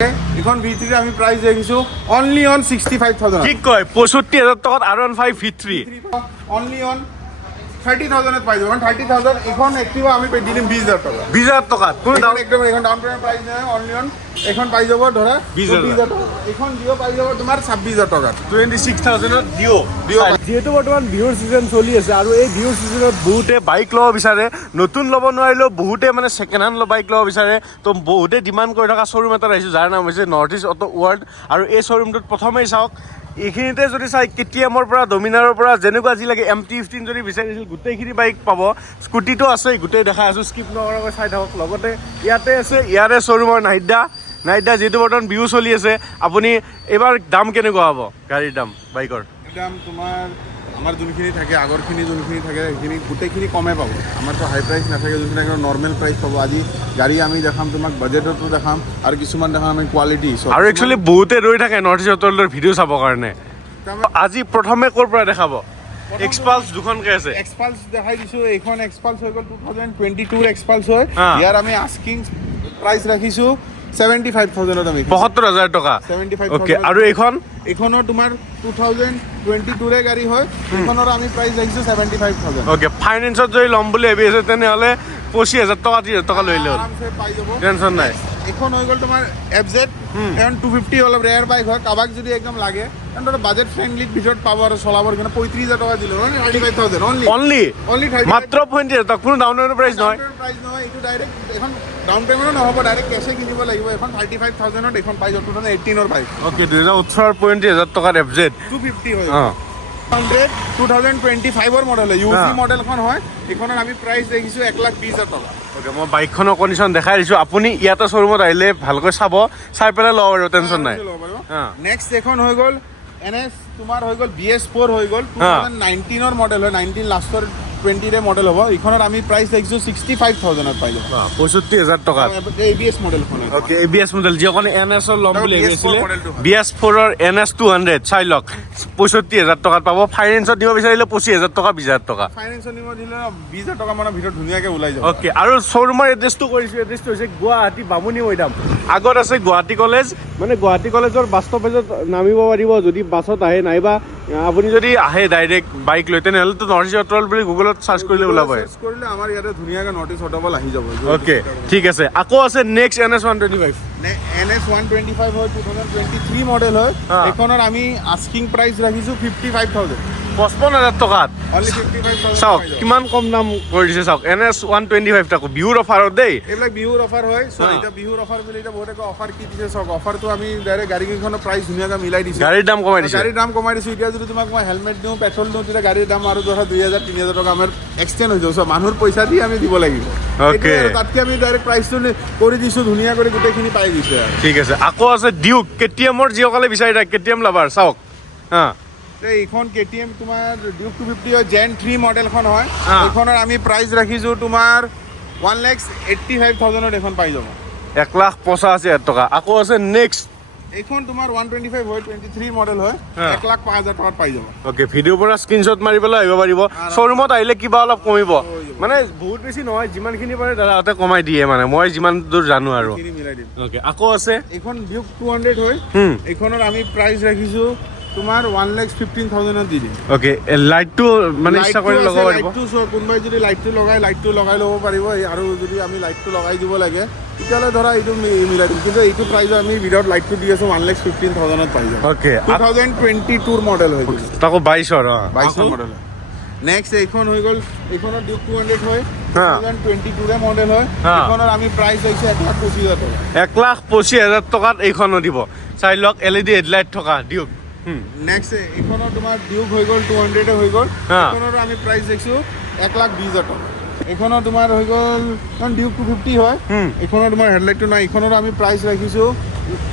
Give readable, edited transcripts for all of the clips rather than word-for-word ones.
এখন V3 আমি price দেখিছো অনলি অন 65000 ঠিক কয় 65000 টাকাত R15 V3 অনলি অন 30000 পাই যাবেন 30000 এখন এক্টিভা আমি পেয়ে দিলাম 20000 টাকা 20000 টাকাত কোন দাম একদম এখন ডাউন পেমেন্ট প্রাইস নাই অনলি অন এখন পাই যাব ধরা 20000 টাকা এখন দিও পাই যাব তোমার 26000 টাকা 26000 দিও যিহেতু বৰ্তমান বিহুৰ চিজন চলি আছে আৰু এই বিহুৰ চিজনত বহুতে বাইক ল'ব বিচাৰে নতুন ল'ব নোৱাৰিলেও বহুতে মানে ছেকেণ্ড হেণ্ড বাইক ল'ব বিচাৰে তো বহুতে ডিমাণ্ড কৰি থকা শ্ব'ৰুম এটা আহিছোঁ যাৰ নাম হৈছে নৰ্থ ইষ্ট অটো ৱৰ্ল্ড আৰু এই শ্ব'ৰুমটোত প্ৰথমেই চাওক এইখিনিতে যদি চাই KTM-ৰ পৰা ডমিনাৰৰ পৰা যেনেকুৱা যি লাগে MT-15 যদি বিচাৰিছিল গোটেইখিনি বাইক পাব স্কুটিটো আছে গোটেই দেখাই আছোঁ স্কিপ নকৰাকৈ চাই থাকক লগতে ইয়াতে আছে ইয়াৰে শ্ব'ৰুমৰ নাইডা যিহেতু বৰ্তমান বিহু চলি আছে আপুনি এইবাৰ দাম কেনেকুৱা হ'ব গাড়ীৰ দাম বাইকৰ একদম তোমাৰ আমাৰ যোনখিনি থাকে আগৰখিনি যোনখিনি থাকে সেইখিনি গোটেইখিনি কমে পাব আমাৰতো হাই প্ৰাইচ নাথাকে যোনখিনি একদম নৰ্মেল প্ৰাইচ পাব আজি গাড়ী আমি দেখাম তোমাক বাজেটতো দেখাম আৰু কিছুমান দেখাম আমি কোৱালিটি আৰু একচুৱেলি বহুতে ৰৈ থাকে নৰ্থ ইষ্ট অটলৰ ভিডিঅ' চাবৰ কাৰণে আজি প্ৰথমে ক'ৰ পৰা দেখাব এক্সপালছ দুখনকে আছে এক্সপালছ দেখাই দিছোঁ এইখন এক্সপালছ হৈ গ'ল 2022 এক্সপালছ হয় ইয়াৰ আমি আস্কিং প্ৰাইচ ৰাখিছোঁ 75000 আমি 75000 টকা 75000 ওকে আৰু এইখনৰ তোমাৰ 2022 ৰে গাড়ী হয় এইখনৰ আমি প্ৰাইচ ৰাখিছোঁ 75000 ওকে ফাইনেন্সত যদি ল'ম বুলি ভাবি আছে তেনেহ'লে 25000 টকা 30000 টকা লৈ লওক আৰামছে পাই যাব টেনশ্যন নাই এখন হৈ গ'ল তোমাৰ FZ এখন 250 অলপ ৰেয়াৰ বাইক হয় কাবাক যদি একদম লাগে তেন্তে বাজেট ফ্ৰেণ্ডলি ভিতৰত পাব আৰু চলাবৰ কাৰণে 35000 টকা দিলে মানে 35000 অনলি মাত্ৰ 25000 টকা কোনো ডাউন পেমেণ্ট প্ৰাইচ নহয় এইটো ডাইৰেক্ট এখন ডাউন পেমেণ্টো নহ'ব ডাইৰেক্ট কেছে কিনিব লাগিব এখন 35000ত এখন পাই যাব 2018 ৰ বাইক ওকে 2018 25000 টকাৰ FZ 250 হয় 2025 ৰ মডেল হয় UC মডেলখন হয় এইখনৰ আমি প্ৰাইচ দেখিছোঁ 1,20,000 টকা ওকে মই বাইকখনৰ কণ্ডিশ্যন দেখাই দিছোঁ আপুনি ইয়াতে শ্ব'ৰুমত আহিলে ভালকৈ চাই পেলাই ল'ব পাৰিব টেনশ্যন নাই নেক্সট এখন হৈ গ'ল NS তোমাৰ হৈ গ'ল BS4 হৈ গ'ল 2019 ৰ মডেল হয় 19 লাষ্টৰ 20 ৰে মডেল হ'ব এইখনৰ আমি প্ৰাইচ দেখিছোঁ 65000ত পাই যাব 65000 টকা ABS মডেলখন ওকে ABS মডেল যিখন NS ৰ ল'ম বুলি ভাবিছিলে BS4 ৰ NS 200 চাই লওক 65000 টকাত পাব ফাইনেন্সত দিব বিচাৰিলে 25000 টকা 20000 টকা ফাইনেন্সত দিব দিলে 20000 টকা মানৰ ভিতৰত ধুনীয়াকৈ ওলাই যাব ওকে আৰু শ্ব'ৰুমৰ এড্ৰেছটো কৰিছোঁ এড্ৰেছটো হৈছে গুৱাহাটী বামুণী মৈদাম আগত আছে গুৱাহাটী কলেজ মানে গুৱাহাটী কলেজৰ বাছ ষ্টপেজত নামিব পাৰিব যদি বাছত আহে নাইবা আপুনি যদি আহে ডাইৰেক্ট বাইক লৈ তেনেহ'লেতো নৰ্থ ইষ্ট অটল বুলি গুগলত চাৰ্চ কৰিলে ওলাব চাৰ্চ কৰিলে আমাৰ ইয়াতে ধুনীয়াকৈ নৰ্থ ইষ্ট অটল আহি যাব ওকে ঠিক আছে আকৌ আছে নেক্সট NS 125 NS 125 হয় 2023 মডেল হয় এইখনৰ আমি আস্কিং প্ৰাইচ ৰাখিছোঁ 55000 55000 টকাত অনলি 55000 চাওক কিমান কম দাম কৰি দিছে চাওক NS 125 টাকো বিহুৰ অফাৰত দেই এইবিলাক বিহুৰ অফাৰ হয় এতিয়া বিহুৰ অফাৰ বুলি এতিয়া বহুতে অফাৰ কি দিছে চাওক অফাৰটো আমি ডাইৰেক্ট গাড়ীকেইখনৰ প্ৰাইচ ধুনীয়াকৈ মিলাই দিছোঁ গাড়ীৰ দাম কমাই দিছে এতিয়া যদি তোমাক মই হেলমেট দিওঁ পেট্ৰল দিওঁ তেতিয়া গাড়ীৰ দাম আৰু ধৰা 2000 3000 টকা আমাৰ এক্সটেণ্ড হৈ যাব চব মানুহৰ পইচা দি আমি দিব লাগিব তাতকৈ আমি ডাইৰেক্ট প্ৰাইচটো কৰি দিছোঁ ধুনীয়া কৰি গোটেইখিনি পাই দিছোঁ ঠিক আছে আকৌ আছে ডিউক KTM-ৰ যিসকলে বিচাৰি থাকে KTM লাভাৰ চাওক এইখন KTM তোমাৰ ডিউক 250 হয় Gen 3 মডেলখন হয় এইখনৰ আমি প্ৰাইচ ৰাখিছোঁ তোমাৰ 1,85,000ত এখন পাই যাব 1,85,000 টকা আকৌ আছে নেক্সট এইখন তোমাৰ 125 হয় 23 মডেল হয় 1,05,000 টকাত পাই যাব ওকে ভিডিঅ'ৰ পৰা স্ক্ৰীনশ্বট মাৰি পেলাই আহিব পাৰিব শ্ব'ৰুমত আহিলে কিবা অলপ কমিব মানে বহুত বেছি নহয় যিমানখিনি পাৰে দাদাহঁতে কমাই দিয়ে মানে মই যিমান দূৰ জানো আৰু ওকে আকৌ আছে এইখন ডিউক 200 হয় এইখনৰ আমি প্ৰাইচ ৰাখিছোঁ তোমাৰ 1,15,000ত দি দিম ওকে লাইটটো মানে ইচ্ছা কৰি লগাব পাৰিব কোনোবাই যদি লাইটটো লগাই ল'ব পাৰিব আৰু যদি আমি লাইটটো লগাই দিব লাগে তেতিয়াহ'লে ধৰা এইটো মিলাই দিম কিন্তু এইটো প্ৰাইচ আমি উইদাউট লাইটটো দি আছোঁ 1,15,000ত পাই যাম ওকে 2022 মডেল হয় তাকো 22ৰ মডেল হয় নেক্সট এইখন হৈ গ'ল এইখনৰ ডিউক 200 হয় 2022 ৰে মডেল হয় এইখনৰ আমি প্ৰাইচ হৈছে 1,25,000 টকা 1,25,000 টকাত এইখনো দিব চাই লওক LED হেডলাইট থকা ডিউক নেক্সট এইখনৰ তোমাৰ ডিউক হৈ গ'ল 200 হৈ গ'ল এইখনৰ আমি প্ৰাইচ দেখিছোঁ 1,20,000 টকা এইখনৰ তোমাৰ হৈ গ'ল ডিউক 250 হয় এইখনৰ তোমাৰ হেডলাইটটো নাই এইখনৰ আমি প্ৰাইচ ৰাখিছোঁ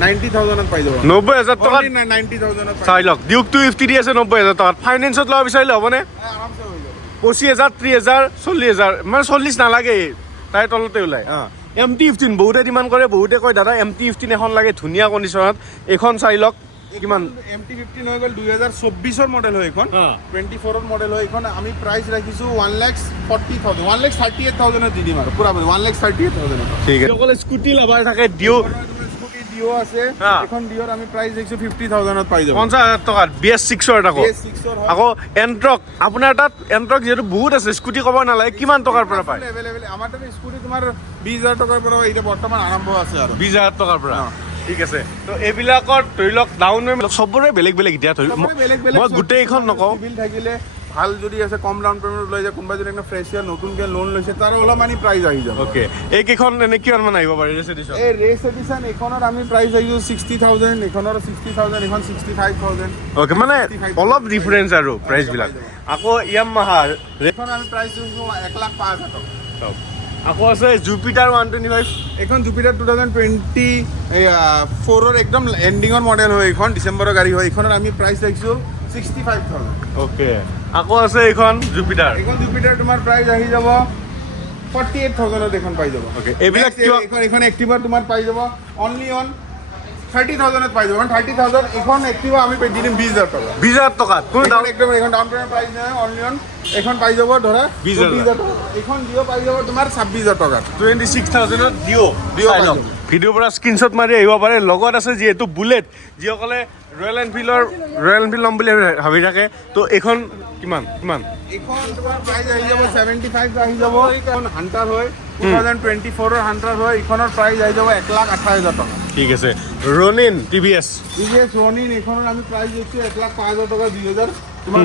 90,000ত পাই যাব 90,000 টকা 90,000ত চাই লওক ডিউক 250 দি আছে 90,000 টকাত ফাইনেন্সত ল'ব বিচাৰিলে হ'বনে আৰামছে হৈ যাব 25,000 30,000 40,000 মানে 40 নালাগে তাই তলতে ওলাই MT-15 বহুতে ডিমাণ্ড কৰে বহুতে কয় দাদা MT-15 এখন লাগে ধুনীয়া কণ্ডিশ্যনত এইখন চাই লওক কিমান MT-15 হৈ গ'ল 2024ৰ মডেল হয় এইখন 24ৰ মডেল হয় এইখন আমি প্ৰাইচ ৰাখিছোঁ 1,40,000 1,38,000ত দি দিম আৰু পুৰা 1,38,000 ঠিক আছে সকলে স্কুটি লাভাৰ থাকে ডিউক ডিও আছে হা। এখন ডিওৰ আমি প্ৰাইচ দেখিছো 50000ত পাই যাব 50,000 টকাত BS6 ৰ আকৌ BS6 হয় আকৌ এন্ট্ৰক আপোনাৰ তাত এন্ট্ৰক যিহেতু বহুত আছে স্কুটি ক'ব নালাগে কিমান টকাৰ পৰা পায় এভেইলেবল আমাৰ তাত স্কুটি তোমাৰ 20000 টকাৰ পৰা এতিয়া বৰ্তমান আৰম্ভ আছে আৰু 20,000 টকাৰ পৰা অ। ঠিক আছে তো এইবিলাকৰ ধৰি লওক ডাউন চবৰে বেলেগ বেলেগ এতিয়া ধৰি চবৰে বেলেগ বেলেগ মই গোটেইখন নকওঁ চিভিল থাকিলে ভাল যদি আছে কম ডাউন পেমেণ্ট লৈ যায় কোনোবা যদি একটা ফ্ৰেছিয়াৰ নতুনকৈ লোন লৈছে তাৰ অলপমানি প্ৰাইচ আহি যাব অ'কে এইকেইখন এনে কিমান মান আহিব পাৰে ৰেচ এডিশ্যন এই ৰেচ এডিশ্যন এইখনত আমি প্ৰাইচ আহিছো 60000 এইখনৰ 60000 এইখন 65000 অ'কে মানে অলপ ডিফাৰেঞ্চ আৰু প্ৰাইচবিলাক আকৌ ইয়ামাহা এইখন আমি প্ৰাইচ দিছো 1,05,000 টকা আকৌ আছে জুপিটাৰ 125 এইখন জুপিটাৰ 2024ৰ একদম এণ্ডিঙৰ মডেল হয় এইখন ডিচেম্বৰৰ গাড়ী হয় এইখনৰ আমি প্ৰাইচ ৰাখিছো 65000 অ'কে আকৌ আছে এইখন জুপিটাৰ এইখন জুপিটাৰ তোমাৰ প্ৰাইচ আহি যাব 48000ত এখন পাই যাব অ'কে এইবিলাক এইখন এক্টিভা তোমাৰ পাই যাব অনলি অন 30000ত পাই যাব 30000 এখন এক্টিভা আমি দি দিম 20000 টকা 20,000 টকাত কোনো ডাউন একদম এখন ডাউন পেমেণ্ট প্ৰাইচ নহয় অনলি অন এখন পাই যাব ধৰা 20,000 টকা এখন দিও পাই যাব তোমাৰ 26000 টকা 26,000ত ডিঅ' ডিঅ' পাই যাব। ভিডিঅ'ৰ পৰা স্ক্ৰীনশ্বট মাৰি আহিব পাৰে লগত আছে যিহেতু বুলেট যিসকলে ৰয়েল এনফিল্ড ল'ম বুলি ভাবি থাকে তো এইখন কিমান এইখন তোমাৰ প্ৰাইচ আহি যাব 75 আহি যাব এইখন হান্টাৰ হয় 2024ৰ হান্টাৰ হয় এইখনৰ প্ৰাইচ আহি যাব 1,28,000 টকা ঠিক আছে ৰনিন টিভিএছ টিভিএছ ৰনিন এইখনৰ আমি প্ৰাইচ দিছো 1,05,000 টকা 2000 তোমাৰ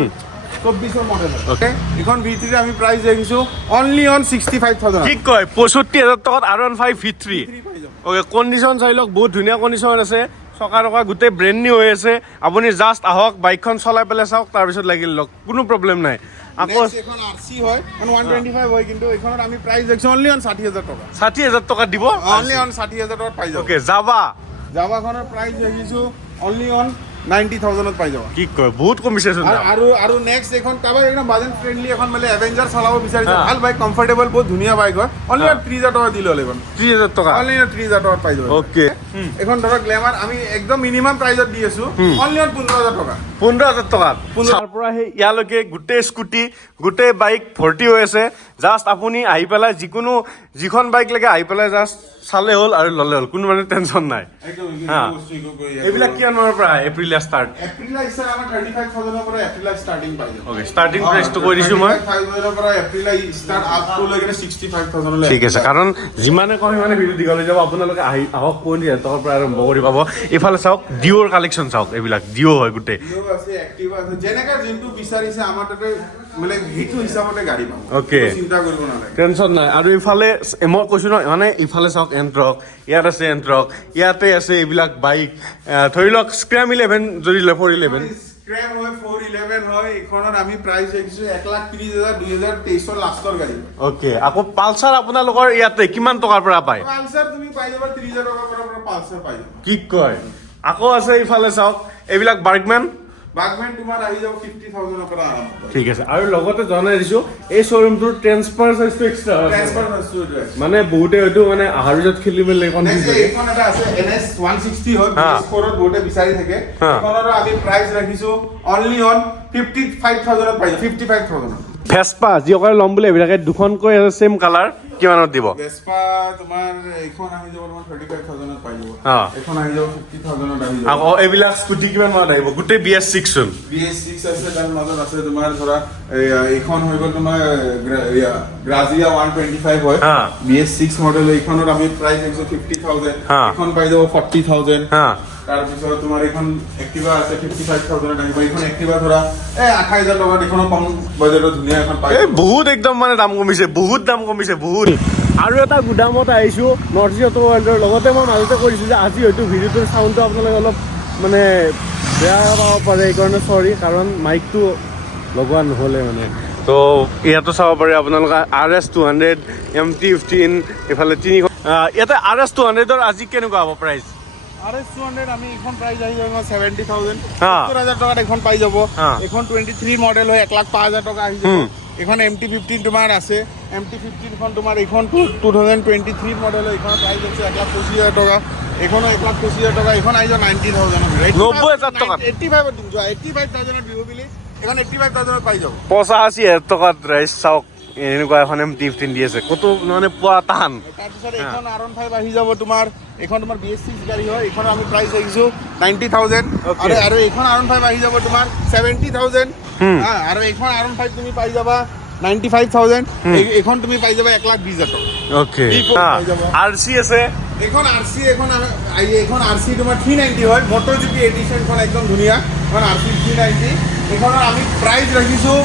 24ৰ মডেল হয় এইখন V3 আমি প্ৰাইচ দেখিছো অনলি অন 65,000 ঠিক কয় 65,000 টকাত R15 V3 পাই যাব অ'কে কণ্ডিশ্যন চাই লওক বহুত ধুনীয়া কণ্ডিশ্যন আছে চকা টকা গোটেই ব্ৰেণ্ড নিউ হৈ আছে আপুনি জাষ্ট আহক বাইকখন চলাই পেলাই চাওক তাৰপিছত লাগিল লওক কোনো প্ৰব্লেম নাই আকৌ নেক্সট এখন RC হয় 125 হয় কিন্তু এইখনত আমি প্ৰাইচ দেখিছো অনলি অন 60,000 টকা 60,000 টকা দিব অনলি অন 60,000 টকাত পাই যাব অ'কে যাবা জাভাখনৰ প্ৰাইচ দেখিছো অনলি অন 90,000ত পাই যাব কি কয় বহুত কমিছে চোন আৰু নেক্সট এখন কাৰোবাৰ একদম বাজেট ফ্ৰেণ্ডলি এখন মানে এভেঞ্জাৰ চলাব বিচাৰিছে হা। ভাল বাইক কমফৰ্টেবল বহুত ধুনীয়া বাইক হয় অনলি 30,000 টকা দিলে হ'ল এইখন 30,000 টকা অনলি 30,000 টকাত পাই যাব অ'কে এখন ধৰক গ্লেমাৰ আমি একদম মিনিমাম প্ৰাইজত দি আছো অনলি 15,000 টকা 15,000 টকাত তাৰ পৰা সেই ইয়ালৈকে গোটেই স্কুটি গোটেই বাইক ভৰ্তি হৈ আছে জাষ্ট আপুনি আহি পেলাই যিখন বাইক লাগে আহি পেলাই জাষ্ট চালে হ'ল আৰু ল'লে হ'ল কোনো মানে টেনশ্যন নাই হা। এইবিলাক কিমান মানৰ পৰা এপ্ৰিলীয়া ষ্টাৰ্ট এপ্ৰিল আহিছে আমাৰ 35,000ৰ পৰা এপ্ৰিল ষ্টাৰ্টিং পাই যাব অ'কে ষ্টাৰ্টিং প্ৰাইচটো কৈ দিছোঁ মই 35,000ৰ পৰা এপ্ৰিল ষ্টাৰ্ট আপ টু লৈকে 65,000 ঠিক আছে কাৰণ যিমানে কয় সিমানে ভিডিঅ' দীঘল হৈ যাব আপোনালোকে আহক 20,000 পৰা আৰম্ভ কৰি পাব এইফালে চাওক ডিঅ'ৰ কালেকশ্যন চাওক এইবিলাক ডিঅ' হয় গোটেই আছে এক্টিভা আছে যেনেকা যোনটো বিচাৰিছে আমাৰ তাতে মানে সেইটো হিচাপতে গাড়ী পাব অ'কে চিন্তা কৰিব নালাগে টেনশ্যন নাই আৰু ইফালে মই কৈছোঁ নহয় মানে ইফালে চাওক এণ্ট্ৰক ইয়াত আছে এণ্ট্ৰক ইয়াতে আছে এইবিলাক বাইক ধৰি লওক স্ক্ৰেম 11 যদি লয় 411 স্ক্ৰেম হয় 411 হয় এইখনত আমি প্ৰাইচ দেখিছো 1,30,000 2023ৰ লাষ্টৰ গাড়ী অ'কে আকৌ পালচাৰ আপোনালোকৰ ইয়াতে কিমান টকাৰ পৰা পায় পালচাৰ তুমি পাই যাবা 30,000 টকাৰ পৰা পালচাৰ পাই যাবা কি কয় আকৌ আছে ইফালে চাওক এইবিলাক বাৰ্গমেন বাগমেন তোমাৰ আহি যাব 50,000ৰ পৰা আৰম্ভ ঠিক আছে আৰু লগতে জনাই দিছোঁ এই শ্ব'ৰুমটোৰ ট্ৰেন্সফাৰ চাৰ্জটো এক্সট্ৰা ট্ৰান্সফাৰ হৈছে মানে বহুতে হয়তো মানে আহাৰ পিছত খেলি মেলি নেক্সট এইখন এটা আছে NS 160 হয় হা। PS4ত বহুতে বিচাৰি থাকে হা। এইখনৰ আমি প্ৰাইচ ৰাখিছো অনলি অন 55,000ত পাই যাব 55,000ত ভেস্পা যিসকলে ল'ম বুলি ভাবি থাকে দুখনকৈ আছে ছেম কালাৰ কিমানত দিব ভেস্পা তোমাৰ এইখন আহি যাব তোমাৰ 35,000ত পাই যাব হা। এইখন আহি যাব 50,000ত আহি যাব আকৌ এইবিলাক স্কুটি কিমান মানত আহিব গোটেই BS6 চোন BS6 আছে তাৰ মাজত আছে তোমাৰ ধৰা এইখন হৈ গ'ল তোমাৰ গ্ৰাজিয়া 125 হয় হা। BS6 মডেল এইখনৰ আমি প্ৰাইচ ৰাখিছো 50,000 হা। এইখন পাই যাব 40,000 হা তাৰপিছত তোমাৰ এইখন এক্টিভা আছে 55,000ত আহিব এইখন এক্টিভা ধৰা 28,000 টকাত এইখনো কম বাজেটত ধুনীয়া এখন পাই এই বহুত একদম মানে দাম কমিছে বহুত বহুত আৰু এটা গুদামত আহিছোঁ নৰ্থ ইষ্ট অটো ৱৰ্ল্ডৰ লগতে মই মাজতে কৰিছোঁ যে আজি হয়তো ভিডিঅ'টোৰ চাউণ্ডটো আপোনালোকে অলপ মানে বেয়া পাব পাৰে এইকাৰণে চৰি কাৰণ মাইকটো লগোৱা নহ'লে মানে তো ইয়াতো চাব পাৰে আপোনালোকে RS200 MT15 এইফালে তিনিখন ইয়াতে RS200ৰ আজি কেনেকুৱা হ'ব প্ৰাইচ RS200 আমি এখন প্ৰাইচ আহি যাব 70,000 হা। 70,000 টকাত এখন পাই যাব হা। এখন 23 মডেল হয় 1,05,000 টকা আহি যাব এখন MT15 তোমাৰ আছে MT15 খন তোমাৰ এইখন 2023 মডেল হয় এইখনৰ প্ৰাইচ আছে 1,25,000 টকা এইখনো 1,25,000 টকা এইখন আহি যাব 90,000 90,000 টকাত 85,000 দিম যোৱা 85,000 দিব বুলি এখন 85,000 পাই যাব 85,000 টকাত ৰাইচ চাওক এনেকুৱা এখন M315 দি আছে ক'তো মানে পোৱা টান তাৰপিছত এইখন R15 আহি যাব তোমাৰ এইখন তোমাৰ BS6 গাড়ী হয় এইখনৰ আমি প্ৰাইচ ৰাখিছোঁ 90,000 আৰু এইখন R15 আহি যাব তোমাৰ 70,000 আৰু এইখন R15 তুমি পাই যাবা 95,000 এইখন তুমি পাই যাবা 1,20,000 টকা অ'কে RC আছে এইখন RC তোমাৰ 390 হয় মটৰ জিপি এডিশ্যনখন একদম ধুনীয়া এখন RC 390 এইখনৰ আমি প্ৰাইচ ৰাখিছোঁ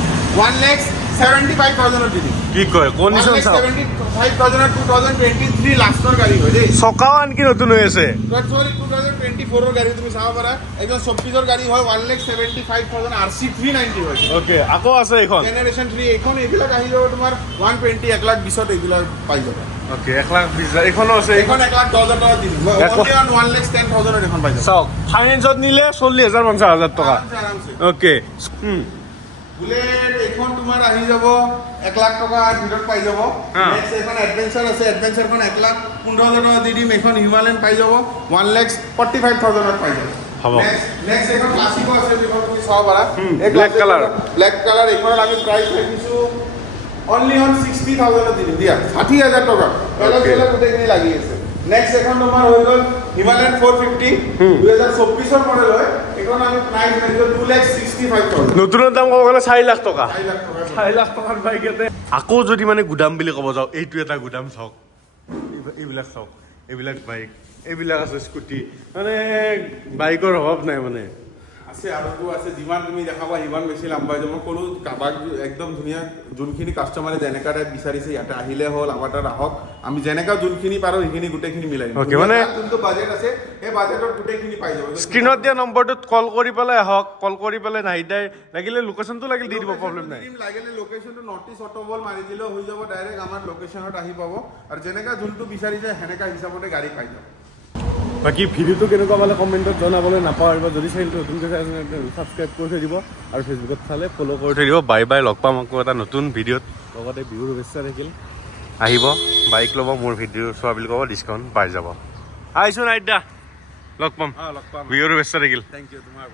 1,75,000 দিম কি কয় কণ্ডিশ্যন চাওক 1,75,000 2023 লাষ্টৰ গাড়ী হয় দেই চকাও আনকি নতুন হৈ আছে 2024 গাড়ী তুমি চাব পাৰা একদম 24 গাড়ী হয় 1,75,000 RC 390 হয় অ'কে আকৌ আছে এইখন জেনেৰেশ্যন 3 এইখন এইবিলাক আহি যাব তোমাৰ 120 1,20,000 এইবিলাক পাই যাবা অ'কে 1,20,000 এইখনো আছে এইখন 1,10,000 টকা দিম only 1,10,000 এখন পাই যাবা চাওক ফাইনেন্সত নিলে 40,000 50,000 টকা আৰামছে অ'কে বুলেট এইখন তোমাৰ আহি যাব 1,00,000 টকাৰ ভিতৰত পাই যাব নেক্সট এখন এডভেঞ্চাৰ আছে এডভেঞ্চাৰখন 1,15,000 টকা দি দিম এইখন হিমালয়ান পাই যাব 1,45,000 পাই যাব হ'ব নেক্সট এখন ক্লাছিকো আছে যিখন তুমি চাব পাৰা ব্লেক কালাৰ এইখনৰ আমি প্ৰাইচ ৰাখিছোঁ অনলি অন 60,000 দি দিম দিয়া 60,000 টকা বেলেগ গোটেইখিনি লাগি আছে নেক্সট এখন তোমাৰ হৈ গ'ল হিমালয়ান 450 2024 মডেল হয় এখন আমি প্ৰাইচ ৰাখিছোঁ 2,65,000 নতুনৰ দাম ক'ব গ'লে 4 লাখ টকা 4 লাখ 4 লাখ টকাৰ বাইক ইয়াতে আকৌ যদি মানে গুদাম বুলি ক'ব যাওঁ এইটো এটা গুদাম চাওক এইবিলাক চাওক এইবিলাক বাইক এইবিলাক আছে স্কুটি মানে বাইকৰ অভাৱ নাই মানে আছে আৰু আছে যিমান তুমি দেখাবা সিমান বেছি লাভ পাই যাব কোনো কাবাক একদম ধুনীয়া যোনখিনি কাষ্টমাৰে যেনেকা টাইপ বিচাৰিছে ইয়াতে আহিলে হ'ল আমাৰ তাত আহক আমি যেনেকা যোনখিনি পাৰোঁ সেইখিনি গোটেইখিনি মিলাই দিম Okay, মানে যোনটো বাজেট আছে সেই বাজেটত গোটেইখিনি পাই যাব স্ক্ৰীণত দিয়া নম্বৰটোত কল কৰি পেলাই আহক কল কৰি পেলাই নাহিদাই লাগিলে লোকেশ্যনটো লাগিলে দি দিব প্ৰব্লেম নাই লাগিলে লোকেশ্যনটো নৰ্থ ইষ্ট অট'বল মাৰি দিলেও হৈ যাব ডাইৰেক্ট আমাৰ লোকেশ্যনত আহি পাব আৰু যেনেকা যোনটো বিচাৰিছে সেনেকা হিচাপতে গাড়ী পাই যাব বাকী ভিডিঅ'টো কেনেকুৱা পালে কমেণ্টত জনাবলৈ নাপাহৰিব যদি চেনেলটো নতুনকৈ চাই আছে ছাবস্ক্ৰাইব কৰি থৈ দিব আৰু ফেচবুকত চালে ফ'ল' কৰি থৈ দিব বাই বাই লগ পাম আকৌ এটা নতুন ভিডিঅ'ত লগতে বিহুৰ শুভেচ্ছা থাকিল আহিব বাইক ল'ব মোৰ ভিডিঅ' চোৱা বুলি ক'ব ডিছকাউণ্ট পাই যাব আহিছোঁ নাইদা লগ পাম লগ পাম বিহুৰ শুভেচ্ছা থাকিল থেংক ইউ তোমাৰ